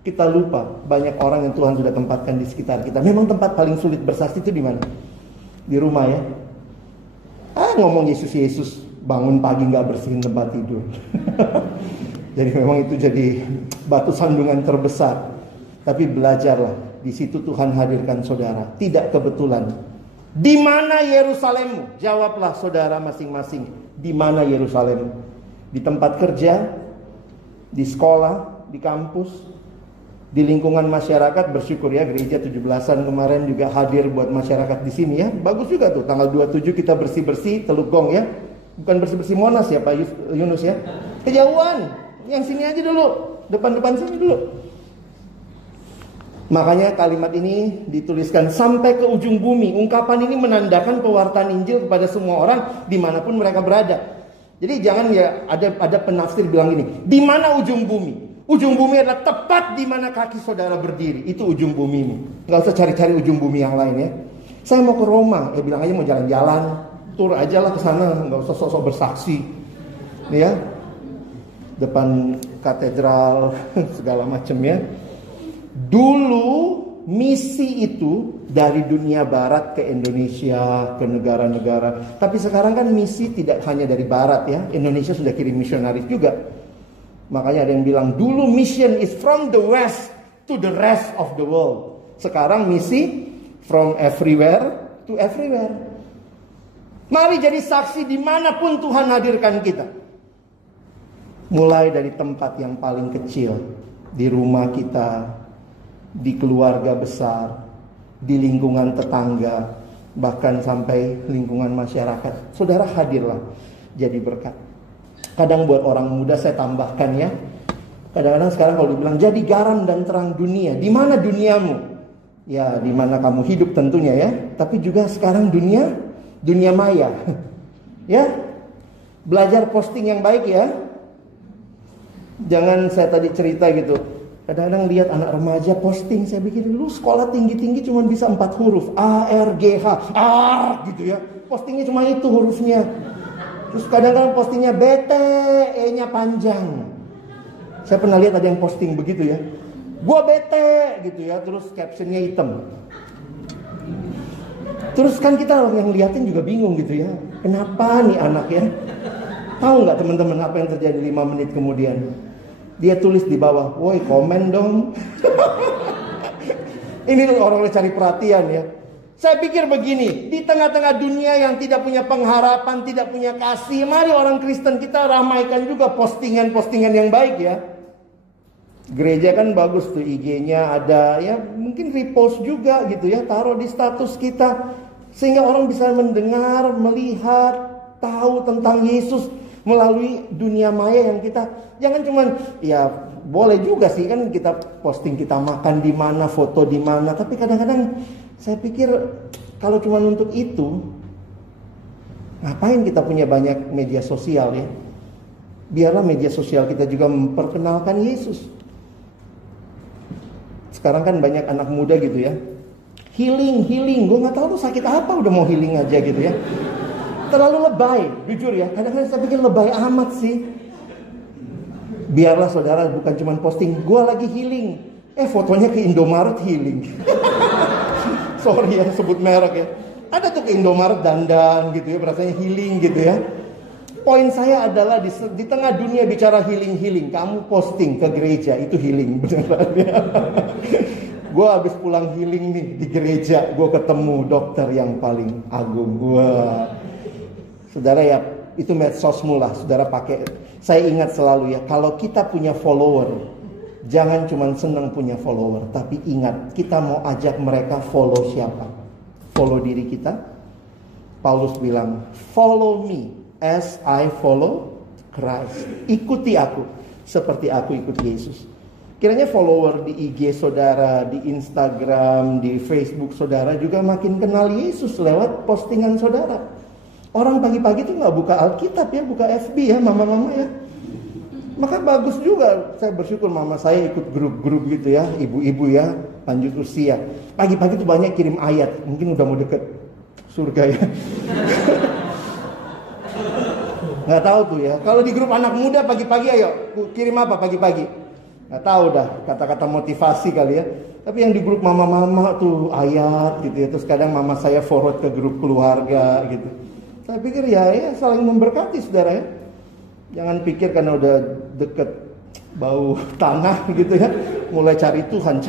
Kita lupa banyak orang yang Tuhan sudah tempatkan di sekitar kita. Memang tempat paling sulit bersaksi itu di mana? Di rumah ya. Ngomong Yesus, bangun pagi nggak bersihin tempat tidur. Jadi memang itu jadi batu sandungan terbesar. Tapi belajarlah, di situ Tuhan hadirkan saudara. Tidak kebetulan. Di mana Yerusalemmu? Jawablah saudara masing-masing. Di mana Yerusalem? Di tempat kerja, di sekolah, di kampus, di lingkungan masyarakat. Bersyukur ya, gereja 17-an kemarin juga hadir buat masyarakat di sini ya. Bagus juga tuh, tanggal 27 kita bersih-bersih Teluk Gong ya. Bukan bersih-bersih Monas ya Pak Yunus ya. Kejauhan, yang sini aja dulu, depan-depan sini dulu. Makanya kalimat ini dituliskan sampai ke ujung bumi. Ungkapan ini menandakan pewartaan Injil kepada semua orang dimanapun mereka berada. Jadi jangan ya ada penafsir bilang gini, di mana ujung bumi? Ujung bumi adalah tepat di mana kaki saudara berdiri. Itu ujung bumimu. Gak usah cari-cari ujung bumi yang lain ya. Saya mau ke Roma, ya bilang aja mau jalan-jalan, tur aja lah ke sana, nggak usah sok-sok bersaksi, ya. Depan katedral segala macam ya. Dulu misi itu dari dunia barat ke Indonesia, ke negara-negara. Tapi sekarang kan misi tidak hanya dari barat ya. Indonesia sudah kirim misionaris juga. Makanya ada yang bilang dulu mission is from the west to the rest of the world. Sekarang misi from everywhere to everywhere. Mari jadi saksi dimanapun Tuhan hadirkan kita. Mulai dari tempat yang paling kecil, di rumah kita, di keluarga besar, di lingkungan tetangga, bahkan sampai lingkungan masyarakat. Saudara hadirlah jadi berkat. Kadang buat orang muda saya tambahkan ya, kadang-kadang sekarang kalau dibilang jadi garam dan terang dunia, di mana duniamu? Ya di mana kamu hidup tentunya ya. Tapi juga sekarang dunia maya. Ya, belajar posting yang baik ya. Jangan saya tadi cerita gitu, kadang-kadang lihat anak remaja posting, saya pikir lu sekolah tinggi-tinggi cuma bisa 4 huruf, A, R, G, H, A gitu ya. Postingnya cuma itu hurufnya. Terus kadang-kadang postingnya bete, E-nya panjang. Saya pernah lihat ada yang posting begitu ya, gua bete gitu ya, terus captionnya hitam. Terus kan kita yang liatin juga bingung gitu ya, kenapa nih anak ya? Tahu nggak teman-teman apa yang terjadi 5 menit kemudian? Dia tulis di bawah, woi komen dong. Ini orang cari perhatian ya. Saya pikir begini, di tengah-tengah dunia yang tidak punya pengharapan, tidak punya kasih, mari orang Kristen kita ramaikan juga postingan-postingan yang baik ya. Gereja kan bagus tuh, IG-nya ada ya, mungkin repost juga gitu ya, taruh di status kita, sehingga orang bisa mendengar, melihat, tahu tentang Yesus melalui dunia maya yang kita, jangan cuman ya boleh juga sih kan kita posting kita makan di mana, foto di mana, tapi kadang-kadang saya pikir kalau cuman untuk itu, ngapain kita punya banyak media sosial ya? Biarlah media sosial kita juga memperkenalkan Yesus. Sekarang kan banyak anak muda gitu ya, healing, gue nggak tahu tuh sakit apa udah mau healing aja gitu ya. Terlalu lebay, jujur ya. Kadang-kadang saya pikir lebay amat sih. Biarlah saudara bukan cuma posting, gue lagi healing. Fotonya ke Indomaret healing. Sorry ya sebut merek ya. Ada tuh ke Indomaret dandan gitu ya, rasanya healing gitu ya. Poin saya adalah di tengah dunia bicara healing, kamu posting ke gereja itu healing beneran ya. Gue habis pulang healing nih di gereja, gue ketemu dokter yang paling agung gue. Saudara ya, itu medsosmu lah, saudara pakai. Saya ingat selalu ya, kalau kita punya follower, jangan cuma senang punya follower, tapi ingat kita mau ajak mereka follow siapa? Follow diri kita. Paulus bilang, follow me as I follow Christ. Ikuti aku seperti aku ikut Yesus. Kiranya follower di IG saudara, di Instagram, di Facebook saudara juga makin kenal Yesus lewat postingan saudara. Orang pagi-pagi tuh gak buka Alkitab ya, buka FB ya mama-mama ya. Maka bagus juga, saya bersyukur mama saya ikut grup-grup gitu ya, ibu-ibu ya, lanjut usia. Pagi-pagi tuh banyak kirim ayat, mungkin udah mau deket surga ya. Nggak tahu tuh ya. Kalau di grup anak muda pagi-pagi ayo kirim apa pagi-pagi? Nggak tahu dah, kata-kata motivasi kali ya. Tapi yang di grup mama-mama tuh ayat gitu ya. Terus kadang mama saya forward ke grup keluarga gitu. Saya pikir ya saling memberkati saudara ya. Jangan pikir karena udah deket bau tanah gitu ya, mulai cari Tuhan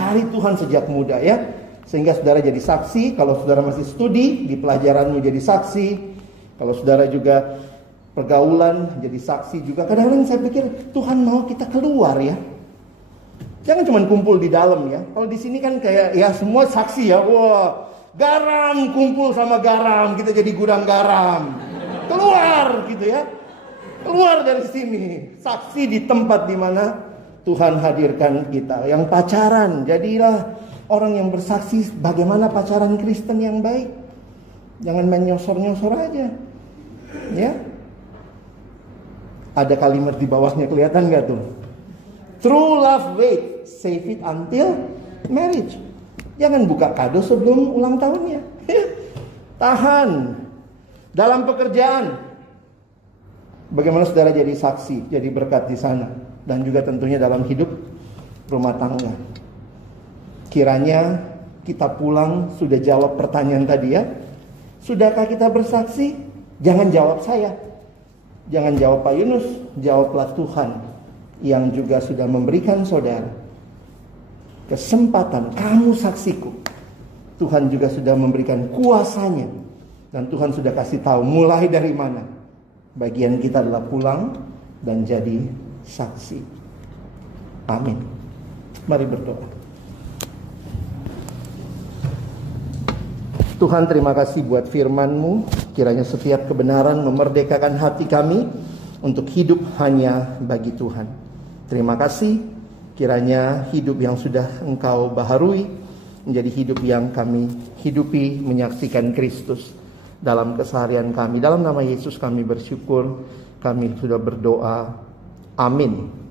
sejak muda ya. Sehingga saudara jadi saksi. Kalau saudara masih studi di pelajaranmu jadi saksi. Kalau saudara juga pergaulan jadi saksi juga. Kadang-kadang saya pikir Tuhan mau kita keluar ya. Jangan cuma kumpul di dalam ya. Kalau di sini kan kayak ya semua saksi ya. Wah, garam kumpul sama garam, kita jadi gudang garam. Keluar gitu ya. Keluar dari sini. Saksi di tempat di mana Tuhan hadirkan kita. Yang pacaran, jadilah orang yang bersaksi bagaimana pacaran Kristen yang baik. Jangan main nyosor-nyosor aja. Ya. Ada kalimat di bawahnya, kelihatan gak tuh? True love wait, save it until marriage. Jangan buka kado sebelum ulang tahunnya. Tahan. Dalam pekerjaan, bagaimana saudara jadi saksi, jadi berkat di sana. Dan juga tentunya dalam hidup rumah tangga. Kiranya kita pulang sudah jawab pertanyaan tadi ya. Sudahkah kita bersaksi? Jangan jawab saya. Jangan jawab Pak Yunus, jawablah Tuhan yang juga sudah memberikan saudara kesempatan, kamu saksiku. Tuhan juga sudah memberikan kuasanya dan Tuhan sudah kasih tahu mulai dari mana. Bagian kita adalah pulang dan jadi saksi. Amin. Mari berdoa. Tuhan, terima kasih buat firman-Mu. Kiranya setiap kebenaran memerdekakan hati kami untuk hidup hanya bagi Tuhan. Terima kasih. Kiranya hidup yang sudah Engkau baharui menjadi hidup yang kami hidupi, menyaksikan Kristus dalam keseharian kami. Dalam nama Yesus kami bersyukur. Kami sudah berdoa. Amin.